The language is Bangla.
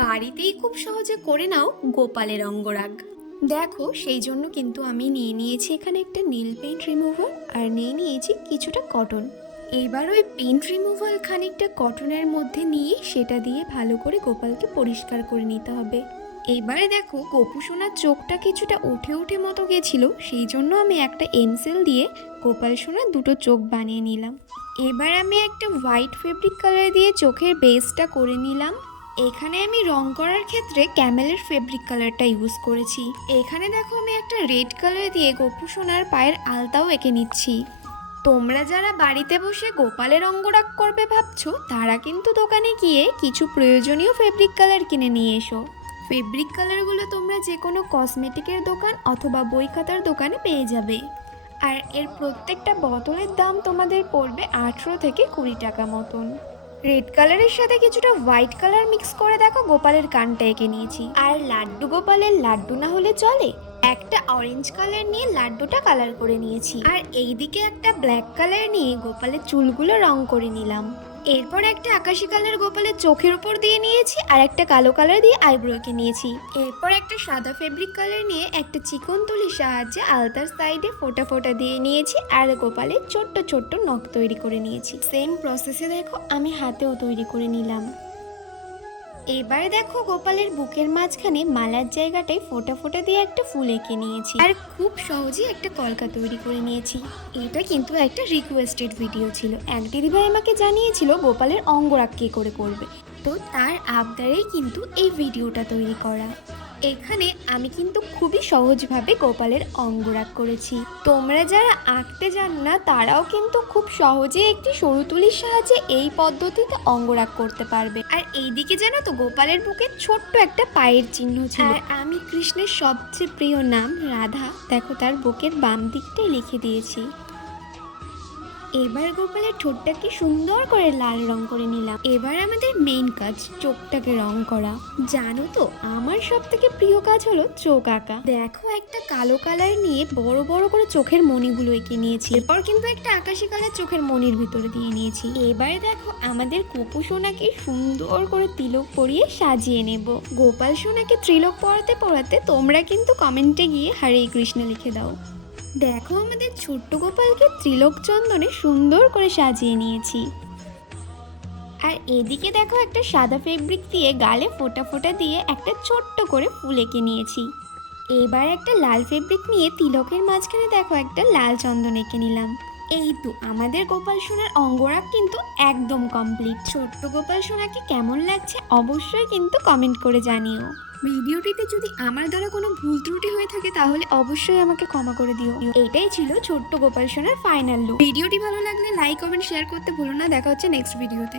বাড়িতেই খুব সহজে করে নাও গোপালের অঙ্গরাগ। দেখো, সেই জন্য কিন্তু আমি নিয়ে নিয়েছি এখানে একটা নীল পেইন্ট রিমুভার আর নিয়ে নিয়েছি কিছুটা কটন এবার ওই পেইন্ট রিমুভাল খানিকটা কটনের মধ্যে নিয়ে সেটা দিয়ে ভালো করে গোপালকে পরিষ্কার করে নিতে হবে। এবারে দেখো, গোপু সোনার চোখটা কিছুটা উঠে উঠে মতো গেছিল, সেই জন্য আমি একটা এনসেল দিয়ে গোপাল সোনার দুটো চোখ বানিয়ে নিলাম। এবার আমি একটা হোয়াইট ফেব্রিক কালার দিয়ে চোখের বেসটা করে নিলাম। এখানে আমি রং করার ক্ষেত্রে ক্যামেলের ফেব্রিক কালারটা ইউজ করেছি। এখানে দেখো আমি একটা রেড কালার দিয়ে গোপু সোনার পায়ের আলতাও এঁকে নিচ্ছি। তোমরা যারা বাড়িতে বসে গোপালের অঙ্গরাগ করবে ভাবছ, তারা কিন্তু দোকানে গিয়ে কিছু প্রয়োজনীয় ফেব্রিক কালার কিনে নিয়ে এসো। ফেব্রিক কালারগুলো তোমরা যে কোনো কসমেটিকের দোকান অথবা বই খাতার দোকানে পেয়ে যাবে। আর এর প্রত্যেকটা বোতলের দাম তোমাদের পড়বে আঠেরো থেকে কুড়ি টাকা মতন। রেড কালারের সাথে কিছুটা হোয়াইট কালার মিক্স করে দেখো, গোপালের কানটা এঁকে নিয়েছি। আর লাড্ডু গোপালের লাড্ডু না হলে চলে। একটা অরেঞ্জ কালার নিয়ে লাড্ডুটা কালার করে নিয়েছি। আর এইদিকে একটা ব্ল্যাক কালার নিয়ে গোপালের চুলগুলো রং করে নিলাম। এরপর একটা আকাশি কালার গোপালের চোখের উপর দিয়ে নিয়েছি আর একটা কালো কালার দিয়ে আইব্রোকে নিয়েছি। এরপর একটা সাদা ফেব্রিক কালার নিয়ে একটা চিকন তুলির সাহায্যে আলতার সাইডে ফোটা ফোটা দিয়ে নিয়েছি আর গোপালের ছোট্ট ছোট্ট নখ তৈরি করে নিয়েছি। সেম প্রসেসে দেখো, আমি হাতেও তৈরি করে নিলাম। এবার দেখো গোপালের বুকের মাঝখানে মালার জায়গাটায় ফোটা ফোটা দিয়ে একটা ফুল এঁকে নিয়েছি। আর খুব সহজেই একটা কলকা তৈরি করে নিয়েছি। এটা কিন্তু একটা রিকোয়েস্টেড ভিডিও ছিল। এক দিদিভাই আমাকে জানিয়েছিল গোপালের অঙ্গরাগ কে করে করবে। তো তার আবদারেই কিন্তু এই ভিডিওটা তৈরি করা। এখানে আমি কিন্তু খুবই সহজভাবে গোপালের অঙ্গরাগ করেছি। তোমরা যারা আঁকতে জান না, তারাও কিন্তু খুব সহজে একটি সরু তুলির সাহায্যে এই পদ্ধতিতে অঙ্গরাগ করতে পারবে। আর এইদিকে জানো তো, গোপালের বুকে ছোট্ট একটা পায়ের চিহ্ন ছিল। আর আমি কৃষ্ণের সবচেয়ে প্রিয় নাম রাধা। দেখো তার বুকের বাম দিকটাই লিখে দিয়েছি। এবার গোপালের ঠোঁটটাকে সুন্দর করে লাল রং করে নিলাম। এবার আমাদের মেইন কাজ, চোখটাকে রং করা। জানো তো, আমার সব থেকে প্রিয় কাজ হলো চোখ আঁকা। দেখো, একটা কালো কালার নিয়ে বড় বড় করে চোখের মণিগুলো এঁকে নিয়েছি। এরপর কিন্তু একটা আকাশি কালার চোখের মণির ভিতরে দিয়ে নিয়েছি। এবার দেখো, আমাদের গোপু সোনাকে সুন্দর করে তিলক পরিয়ে সাজিয়ে নেব। গোপাল সোনাকে ত্রিলক পরাতে পরাতে তোমরা কিন্তু কমেন্টে গিয়ে হরে কৃষ্ণ লিখে দাও। দেখো আমাদের ছোট্ট গোপালকে ত্রিলোক চন্দনে সুন্দর করে সাজিয়ে নিয়েছি। আর এদিকে দেখো একটা সাদা ফেব্রিক দিয়ে গালে ফোটা ফোটা দিয়ে একটা ছোট্ট করে ফুল এঁকে নিয়েছি। এবার একটা লাল ফেব্রিক নিয়ে তিলকের মাঝখানে দেখো একটা লাল চন্দন এঁকে নিলাম। এই তো আমাদের গোপাল সোনার অঙ্গরাগ কিন্তু একদম কমপ্লিট ছোট্ট গোপাল সোনাকে কেমন লাগছে অবশ্যই কিন্তু কমেন্ট করে জানিও। ভিডিওটিতে যদি আমার দ্বারা কোনো ভুল ত্রুটি হয়ে থাকে, তাহলে অবশ্যই আমাকে ক্ষমা করে দিও। এটাই ছিল ছোট্ট গোপাল সোনার ফাইনাল লুক ভিডিওটি ভালো লাগলে লাইক কমেন্ট শেয়ার করতে ভুলো না। দেখা হচ্ছে নেক্সট ভিডিওতে